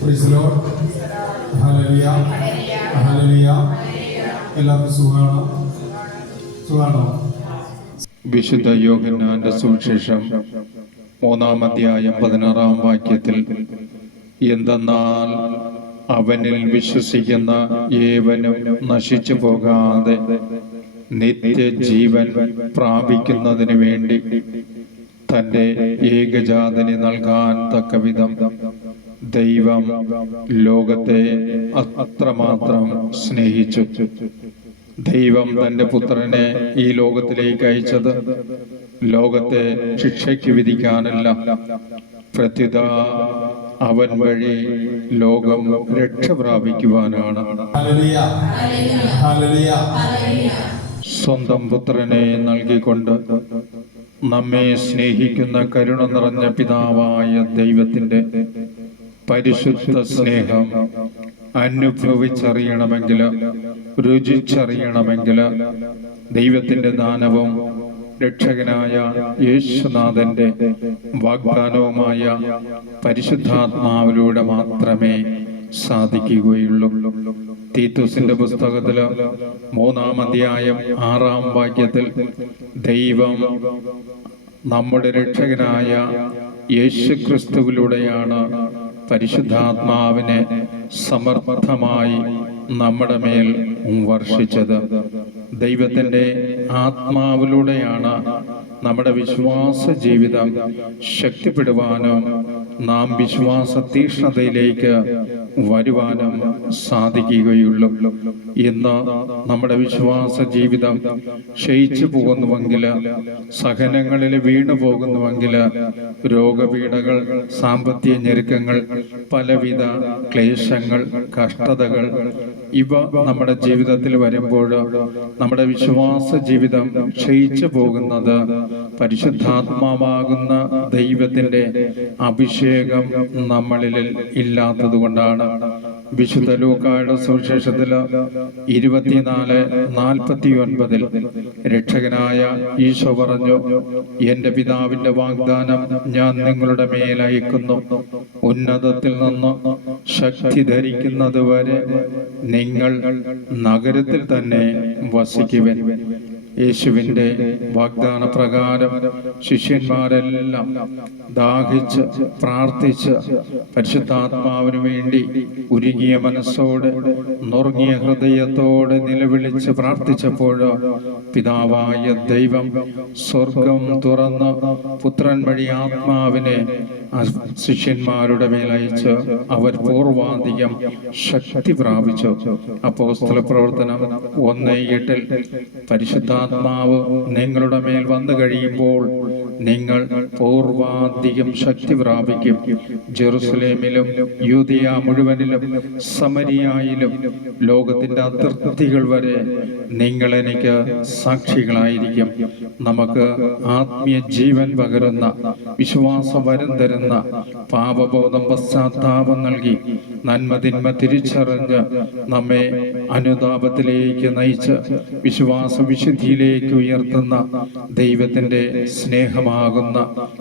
Praise the Lord. Hallelujah, hallelujah. എല്ലാവർക്കും സുഖാണോ? വിശുദ്ധ യോഹന്നാന്റെ സുവിശേഷം 3-ാം അധ്യായം 16-ാം വാക്യത്തിൽ, എന്തെന്നാൽ അവനിൽ വിശ്വസിക്കുന്ന ഏവനും നശിച്ചു പോകാതെ നിത്യജീവൻ പ്രാപിക്കുന്നതിന് വേണ്ടി തൻ്റെ ഏകജാതനെ നൽകാൻ തക്കവിധം ദൈവം ലോകത്തെ അത്രമാത്രം സ്നേഹിച്ചു. ദൈവം തൻ്റെ പുത്രനെ ഈ ലോകത്തിലേക്ക് അയച്ചത് ലോകത്തെ ശിക്ഷയ്ക്ക് വിധിക്കാനല്ല, പ്രത്യുത അവൻ വഴി ലോകം രക്ഷ പ്രാപിക്കുവാനാണ്. സ്വന്തം പുത്രനെ നൽകിക്കൊണ്ട് നമ്മെ സ്നേഹിക്കുന്ന കരുണ നിറഞ്ഞ പിതാവായ ദൈവത്തിൻ്റെ പരിശുദ്ധ സ്നേഹം അനുഭവിച്ചറിയണമെങ്കിൽ, രുചിച്ചറിയണമെങ്കിൽ ദൈവത്തിൻ്റെ ദാനവും രക്ഷകനായ യേശുനാഥന്റെ വാഗ്ദാനവുമായ പരിശുദ്ധാത്മാവിലൂടെ മാത്രമേ സാധിക്കുകയുള്ളൂ. തീത്തോസിന്റെ പുസ്തകത്തില് 3-ാം അധ്യായം 6-ാം വാക്യത്തിൽ ദൈവം നമ്മുടെ രക്ഷകനായ യേശുക്രിസ്തുവിലൂടെയാണ് പരിശുദ്ധാത്മാവിനെ സമർത്ഥമായി നമ്മുടെ മേൽ വർഷിച്ചത്. ദൈവത്തിൻ്റെ ആത്മാവിലൂടെയാണ് നമ്മുടെ വിശ്വാസ ജീവിതം ശക്തിപ്പെടുവാനും നാം വിശ്വാസ തീക്ഷ്ണതയിലേക്ക് വരുവാനും സാധിക്കുകയുള്ളൂ. ഇന്ന് നമ്മുടെ വിശ്വാസ ജീവിതം ക്ഷയിച്ചു പോകുന്നുവെങ്കിൽ, സഹനങ്ങളിൽ വീണു പോകുന്നുവെങ്കിൽ, രോഗപീഠകൾ, സാമ്പത്തിക ഞെരുക്കങ്ങൾ, പലവിധ ക്ലേശങ്ങൾ, കഷ്ടതകൾ ഇവ നമ്മുടെ ജീവിതത്തിൽ വരുമ്പോൾ നമ്മുടെ വിശ്വാസ ജീവിതം ക്ഷയിച്ചു പോകുന്നത് പരിശുദ്ധാത്മാവാകുന്ന ദൈവത്തിൻ്റെ അഭിഷേകം നമ്മളിൽ ഇല്ലാത്തത് കൊണ്ടാണ്. വിശുദ്ധ ലൂക്കായുടെ സുവിശേഷത്തിൽ 24:49 രക്ഷകനായ ഈശോ പറഞ്ഞു, എൻ്റെ പിതാവിൻ്റെ വാഗ്ദാനം ഞാൻ നിങ്ങളുടെ മേലയക്കുന്നു. ഉന്നതത്തിൽ നിന്ന് ശക്തി ധരിക്കുന്നത് വരെ നിങ്ങൾ നഗരത്തിൽ തന്നെ വസിക്കുവൻ. യേശുവിൻ്റെ വാഗ്ദാന പ്രകാരം ശിഷ്യന്മാരെല്ലാം ദാഹിച്ച് പ്രാർത്ഥിച്ച് പരിശുദ്ധാത്മാവിനു വേണ്ടി ഉരുകിയ മനസ്സോടെ നുറുങ്ങിയ ഹൃദയത്തോടെ നിലവിളിച്ച് പ്രാർത്ഥിച്ചപ്പോൾ പിതാവായ ദൈവം സ്വർഗം തുറന്ന് പുത്രൻ വഴി ആത്മാവിനെ ശിഷ്യന്മാരുടെ മേലയച്ച് അവർ പൂർവാധികം ശക്തി പ്രാപിച്ചു. അപ്പോസ്തല പ്രവർത്തനം 1:8 പരിശുദ്ധാത്മാവ് നിങ്ങളുടെ മേൽ വന്നു കഴിയുമ്പോൾ നിങ്ങൾ പൂർവാധികം ശക്തി പ്രാപിക്കും. ജെറുസലേമിലും യൂദയ മുഴുവനിലും സമരിയായിലും ലോകത്തിന്റെ അതിർത്തികൾ വരെ നിങ്ങൾ എനിക്ക് സാക്ഷികളായിരിക്കും. നമുക്ക് ആത്മീയ ജീവൻ പകരുന്ന, വിശ്വാസവരം തരുന്ന, പാപബോധം, പശ്ചാത്താപം നൽകി നന്മതിന്മ തിരിച്ചറിഞ്ഞ് നമ്മെ അനുതാപത്തിലേക്ക് നയിച്ച് വിശ്വാസ വിശുദ്ധിയിലേക്ക് ഉയർത്തുന്ന ദൈവത്തിന്റെ സ്നേഹമാകുന്ന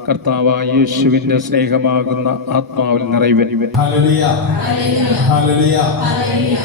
കർത്താവായ യേശുവിന്റെ സ്നേഹമാകുന്ന ആത്മാവിൽ നിറയുവൻ. Hallelujah, hallelujah, hallelujah.